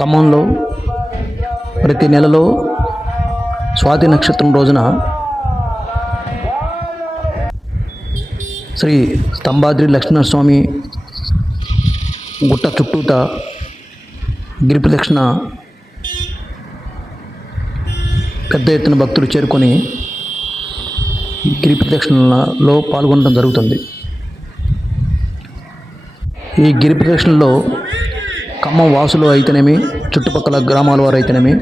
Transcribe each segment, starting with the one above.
ఖమ్మంలో ప్రతి నెలలో స్వాతి నక్షత్రం రోజున శ్రీ స్తంభాద్రి లక్ష్మణస్వామి గుట్ట చుట్టూత గిరి ప్రదక్షిణ పెద్ద ఎత్తున భక్తులు చేరుకొని గిరి ప్రదక్షిణలో పాల్గొనడం జరుగుతుంది. ఈ గిరి ప్రదక్షిణలో ఖమ్మం వాసులు అయితేనేమి, చుట్టుపక్కల గ్రామాల వారు అయితేనేమి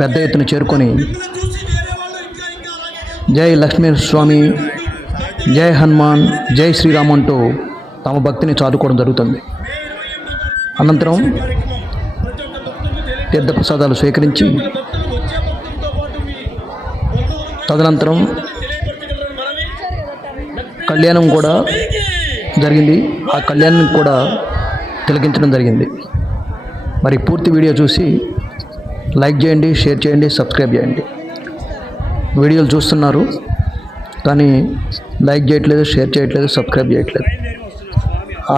పెద్ద ఎత్తున చేరుకొని జై లక్ష్మీస్వామి, జై హనుమాన్, జై శ్రీరామ్ అంటూ తమ భక్తిని చాటుకోవడం జరుగుతుంది. అనంతరం తీర్థప్రసాదాలు స్వీకరించి తదనంతరం కళ్యాణం కూడా జరిగింది. ఆ కళ్యాణం కూడా తిలకించడం జరిగింది. మరి పూర్తి వీడియో చూసి లైక్ చేయండి, షేర్ చేయండి, సబ్స్క్రైబ్ చేయండి. వీడియోలు చూస్తున్నారు కానీ లైక్ చేయట్లేదు, షేర్ చేయట్లేదు, సబ్స్క్రైబ్ చేయట్లేదు.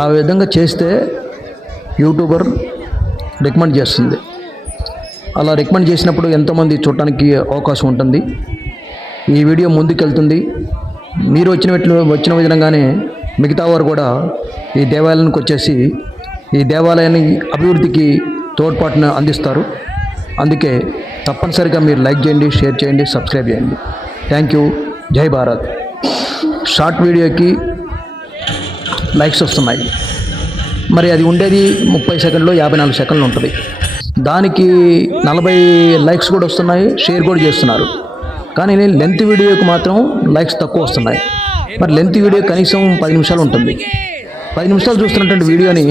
ఆ విధంగా చేస్తే యూట్యూబర్ రికమెండ్ చేస్తుంది. అలా రికమెండ్ చేసినప్పుడు ఎంతోమంది చూడటానికి అవకాశం ఉంటుంది. ఈ వీడియో ముందుకెళ్తుంది. మీరు వచ్చిన విధంగానే మిగతా వారు కూడా ఈ దేవాలయానికి వచ్చేసి ఈ దేవాలయాన్ని అభివృద్ధికి తోడ్పాటును అందిస్తారు. అందుకే తప్పనిసరిగా మీరు లైక్ చేయండి, షేర్ చేయండి, సబ్స్క్రైబ్ చేయండి. Thank you. జై భారత్. షార్ట్ వీడియోకి లైక్స్ వస్తున్నాయి. మరి అది ఉండేది 30 సెకండ్లు, 54 సెకండ్లు ఉంటుంది. దానికి 40 లైక్స్ కూడా వస్తున్నాయి, షేర్ కూడా చేస్తున్నారు. కానీ లెంత్ వీడియోకి మాత్రం లైక్స్ తక్కువ వస్తున్నాయి. మరి లెంత్ వీడియో కనీసం 10 నిమిషాలు ఉంటుంది. 10 నిమిషాలు చూస్తున్నటువంటి వీడియోని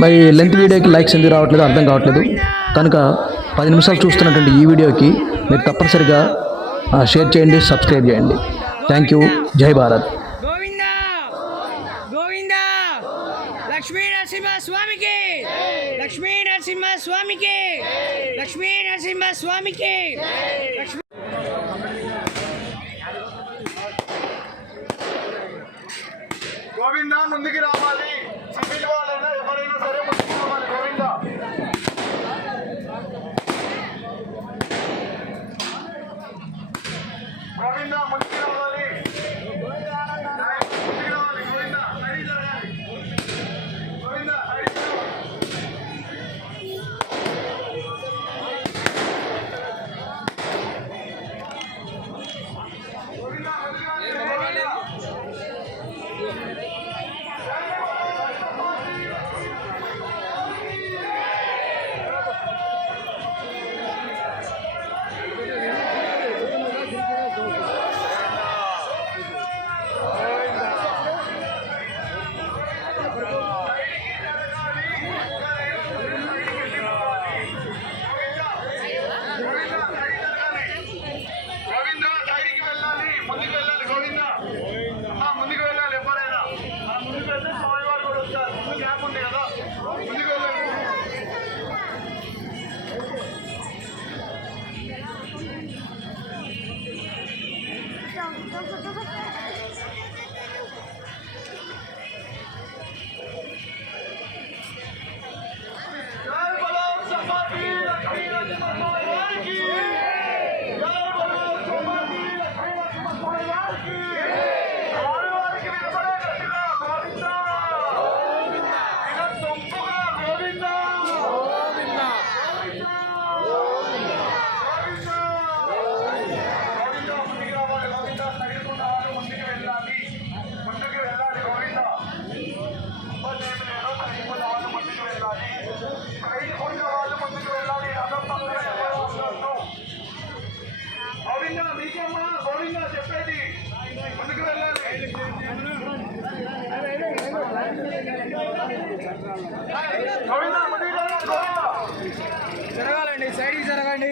మరి లెంత్ వీడియోకి లైక్స్ ఎందుకు రావట్లేదు అర్థం కావట్లేదు. కనుక 10 నిమిషాలు చూస్తున్నటువంటి ఈ వీడియోకి మీరు తప్పనిసరిగా షేర్ చేయండి, సబ్స్క్రైబ్ చేయండి. Thank you. జై భారత్. లక్ష్మీ నరసింహ స్వామికి, లక్ష్మీ నరసింహ స్వామికి, లక్ష్మీ నరసింహ స్వామికి. గోవిందా ముందుకు రావాలి. సివిల్ వాళ్ళైనా ఎవరైనా సరే ముందుకు రావాలి. గోవిందా గోవిందా ముందుకు రావాలి. జరగాలండి, సైడ్కి జరగండి.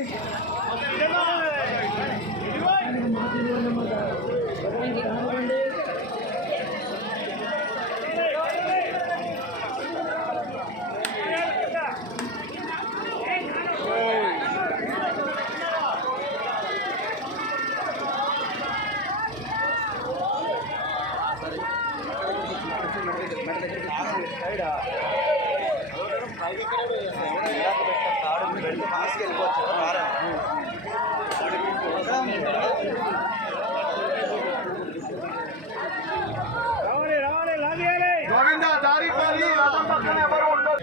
గోవిందా దారి పాలి రథం పక్కన ఎవరు ఉండరు.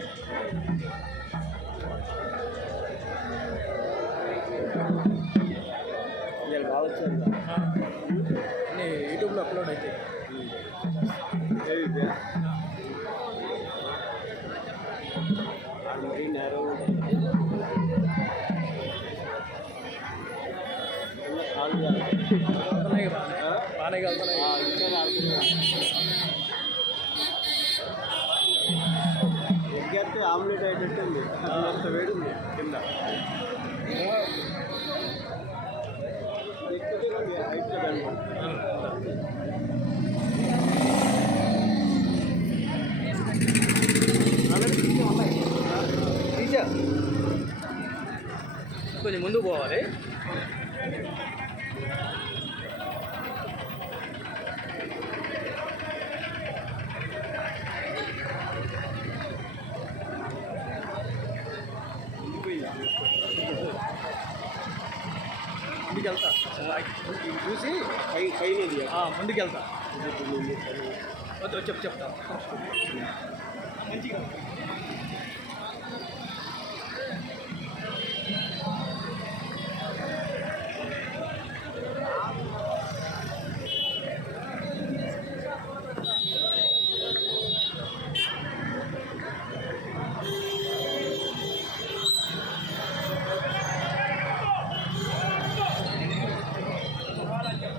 యూట్యూబ్లో అప్లోడ్ అయితే బాగానే ఎగ్గేస్తే ఆమ్లెట్ అయ్యేటట్టుంది అంత వేడి ఉంది కింద కొంచెం ముందు పోవాలి. ముందుకెళ్తా చూసి ముందుకెళ్తా చెప్తా మంచిగా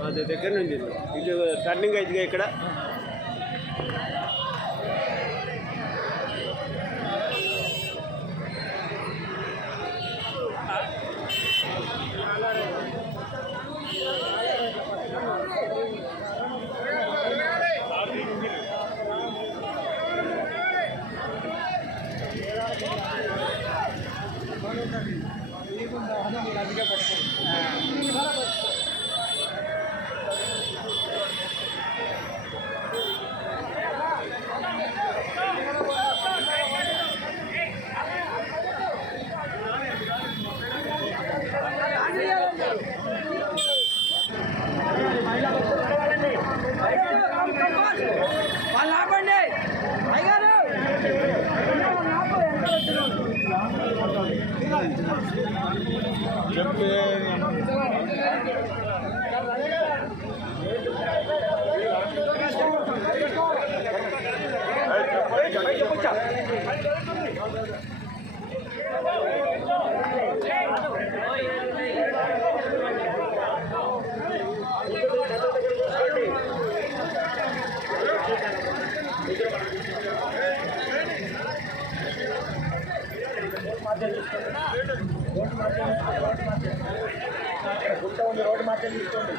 అది దగ్గర నుంచి ఇది టర్నింగ్ అవుతుంది ఇక్కడ వాళ్ళు ఆపండి అయ్యారు. రోడ్డు మార్కెట్ తీసుకోండి.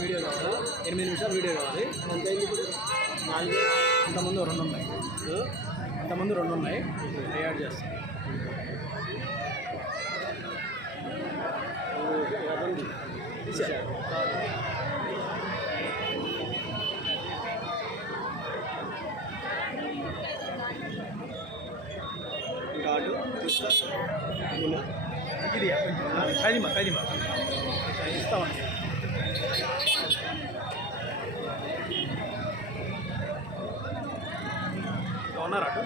వీడియో కావాలి, 8 నిమిషాలు వీడియో కావాలి. అంతకుముందు 2 ఉన్నాయి, అంతకుముందు 2 ఉన్నాయి, యాడ్ చేస్తాను. ఇంకా ఆటో ఇది ఖైదీమా ఇస్తామండి. ఉన్నారా అటు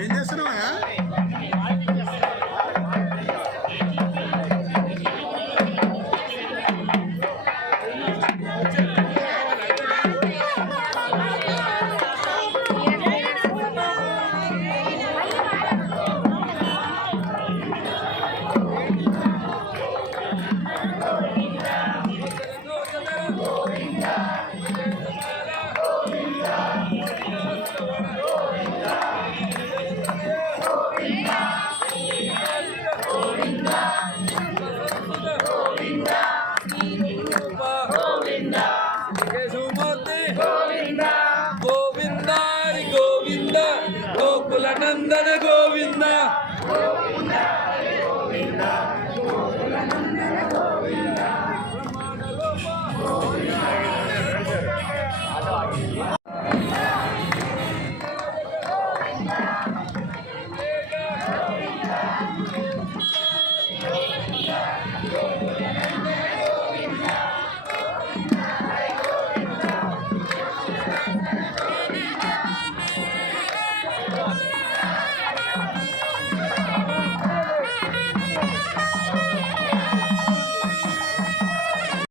ఏం చేస్తున్నావా? హరి గోవింద గోకుల నందన గోవింద